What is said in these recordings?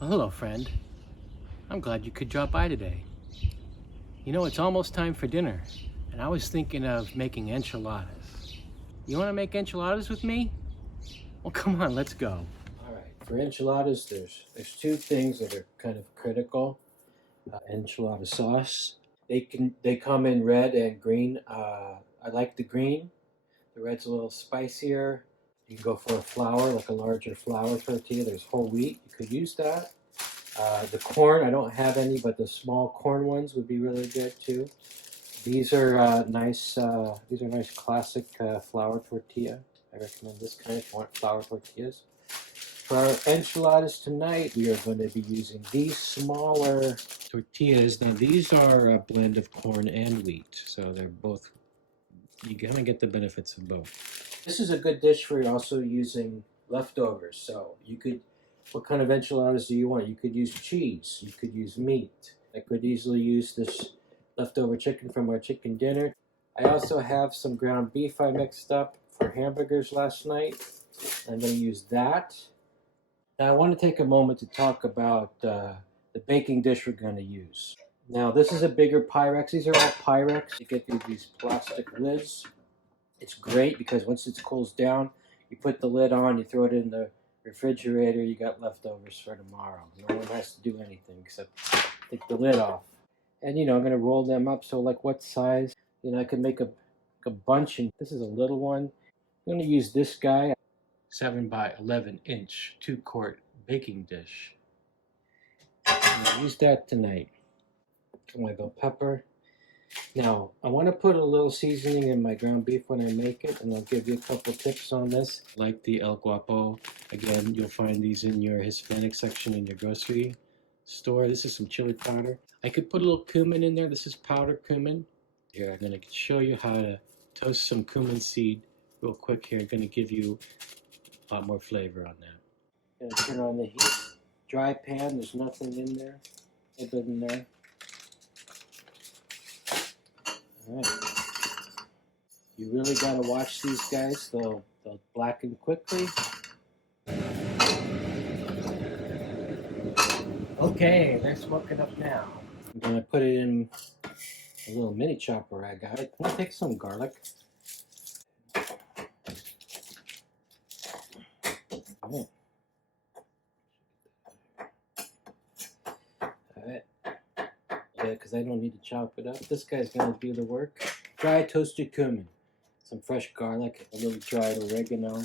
Well, hello, friend. I'm glad you could drop by today. You know, it's almost time for dinner, and I was thinking of making enchiladas. You want to make enchiladas with me? Well, come on, let's go. All right, for enchiladas, there's two things that are kind of critical. Enchilada sauce. They come in red and green. I like the green. The red's a little spicier. You can go for a flour, like a larger flour tortilla. There's whole wheat. You could use that. The corn, I don't have any, but the small corn ones would be really good too. These are nice. These are nice classic flour tortilla. I recommend this kind if you want flour tortillas. For our enchiladas tonight, we are going to be using these smaller tortillas. Now these are a blend of corn and wheat, so they're both. You're gonna get the benefits of both. This is a good dish for also using leftovers. So you could, what kind of enchiladas do you want? You could use cheese. You could use meat. I could easily use this leftover chicken from our chicken dinner. I also have some ground beef I mixed up for hamburgers last night. I'm going to use that. Now I want to take a moment to talk about the baking dish we're going to use. Now this is a bigger Pyrex. These are all Pyrex. You get these plastic lids. It's great because once it cools down, you put the lid on, you throw it in the refrigerator, you got leftovers for tomorrow. No one has to do anything except take the lid off. And I'm going to roll them up. So like what size? I could make a bunch, and this is a little one. I'm going to use this guy, 7 by 11 inch 2-quart baking dish. I'm going to use that tonight. My bell pepper. Now, I want to put a little seasoning in my ground beef when I make it, and I'll give you a couple tips on this. Like the El Guapo, again, you'll find these in your Hispanic section in your grocery store. This is some chili powder. I could put a little cumin in there. This is powdered cumin. Here, I'm going to show you how to toast some cumin seed real quick here. I'm going to give you a lot more flavor on that. Going to turn on the heat. Dry pan, there's nothing in there. A little bit in there. All right. You really got to watch these guys. They'll blacken quickly. Okay, they're smoking up now. I'm going to put it in a little mini chopper I got. I'm going to take some garlic. All right. Yeah, because I don't need to chop it up. This guy's going to do the work. Dry toasted cumin. Some fresh garlic. A little dried oregano.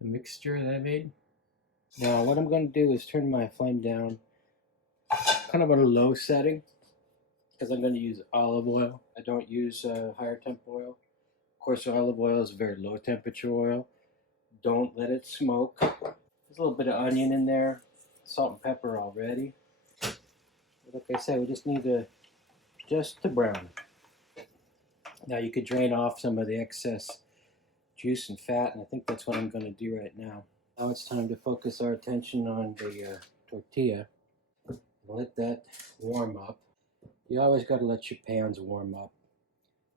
The mixture that I made. Now what I'm going to do is turn my flame down kind of on a low setting because I'm going to use olive oil. I don't use higher temp oil. Of course, olive oil is a very low temperature oil. Don't let it smoke. There's a little bit of onion in there, salt and pepper already. Like I said, we just need to brown. Now you could drain off some of the excess juice and fat, and I think that's what I'm going to do right now. Now it's time to focus our attention on the tortilla. Let that warm up. You always got to let your pans warm up.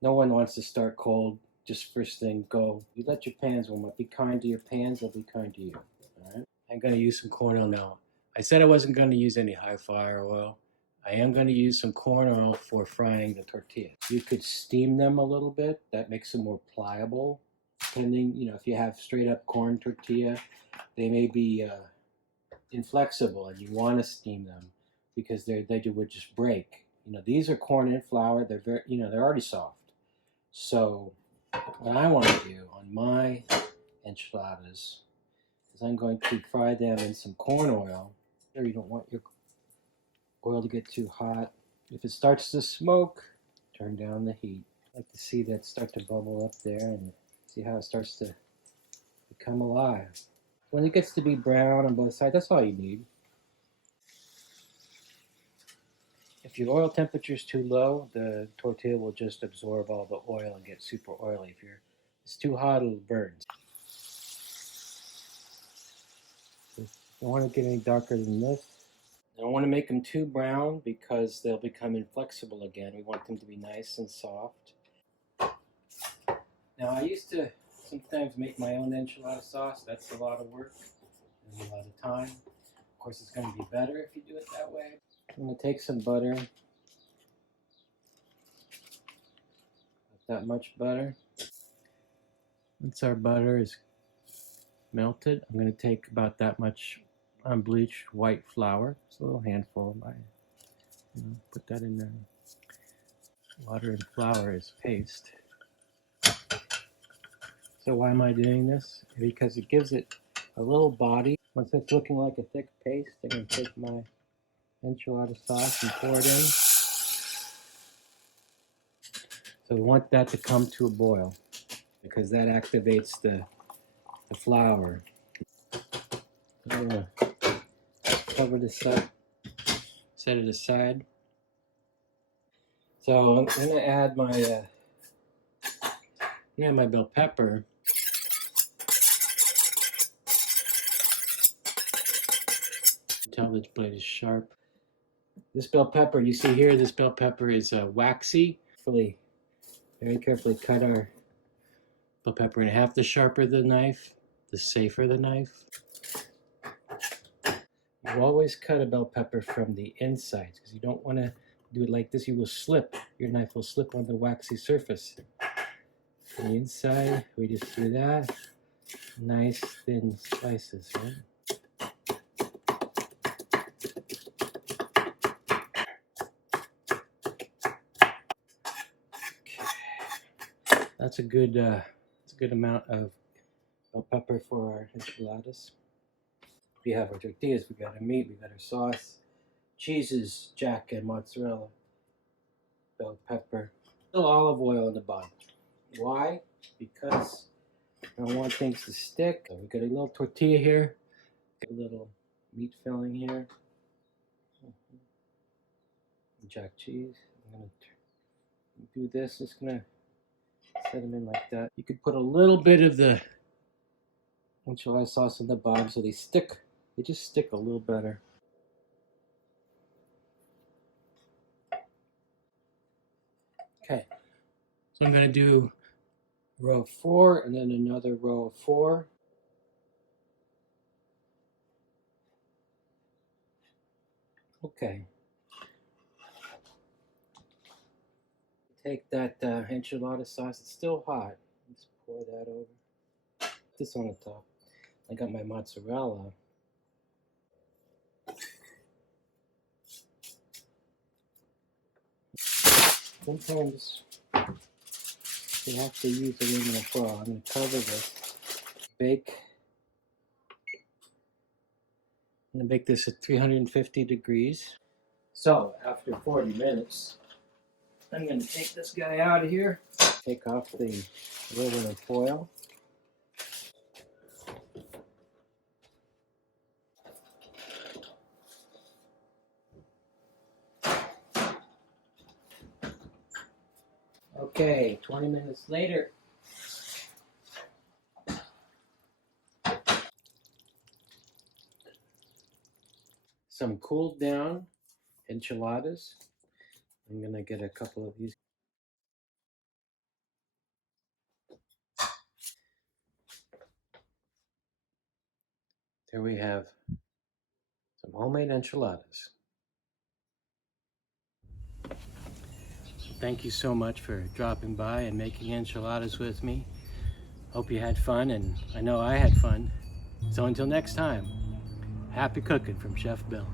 No one wants to start cold, just first thing go. You let your pans warm up. Be kind to your pans, they'll be kind to you. All right? I'm going to use some corn oil now. I said I wasn't going to use any high fire oil. I am going to use some corn oil for frying the tortilla. You could steam them a little bit. That makes them more pliable. Depending, if you have straight up corn tortilla, they may be inflexible and you want to steam them because they would just break. These are corn and flour. They're very, they're already soft. So what I want to do on my enchiladas is I'm going to fry them in some corn oil. You don't want your oil to get too hot. If it starts to smoke, turn down the heat. I like to see that start to bubble up there and see how it starts to become alive. When it gets to be brown on both sides, that's all you need. If your oil temperature is too low, the tortilla will just absorb all the oil and get super oily. If it's too hot, it'll burn. You don't want to get any darker than this. I don't want to make them too brown because they'll become inflexible again. We want them to be nice and soft. Now I used to sometimes make my own enchilada sauce. That's a lot of work and a lot of time. Of course, it's going to be better if you do it that way. I'm going to take some butter, not that much butter. Once our butter is melted, I'm going to take about that much unbleached white flour. Just a little handful. Put that in there. Water and flour is paste. So why am I doing this? Because it gives it a little body. Once it's looking like a thick paste, I'm going to take my enchilada sauce and pour it in. So we want that to come to a boil because that activates the flour. I'm going to cover this up, set it aside. So I'm going to add my my bell pepper. Tell the blade is sharp. This bell pepper, you see here, this bell pepper is waxy. Very carefully cut our bell pepper in half. The sharper the knife, the safer the knife. You always cut a bell pepper from the inside because you don't want to do it like this. You will slip. Your knife will slip on the waxy surface. From the inside, we just do that. Nice thin slices, right? That's a good amount of bell pepper for our enchiladas. We have our tortillas, we got our meat, we got our sauce, cheeses, jack and mozzarella, bell pepper, a little olive oil in the bottom. Why? Because I don't want things to stick. So we got a little tortilla here, a little meat filling here, jack cheese. I'm gonna do this. Just gonna set them in like that. You could put a little bit of the enchilada sauce in the bottom so they stick. They just stick a little better. Okay, so I'm going to do a row of 4 and then another row of 4. Okay. Take that enchilada sauce. It's still hot. Let's pour that over. Put this on the top. I got my mozzarella. Sometimes you have to use aluminum foil. I'm going to cover this. Bake. I'm going to bake this at 350 degrees. So after 40 minutes, I'm going to take this guy out of here. Take off the aluminum foil. Okay, 20 minutes later. Some cooled down enchiladas. I'm gonna get a couple of these. There we have some homemade enchiladas. Thank you so much for dropping by and making enchiladas with me. Hope you had fun, and I know I had fun. So until next time, happy cooking from Chef Bill.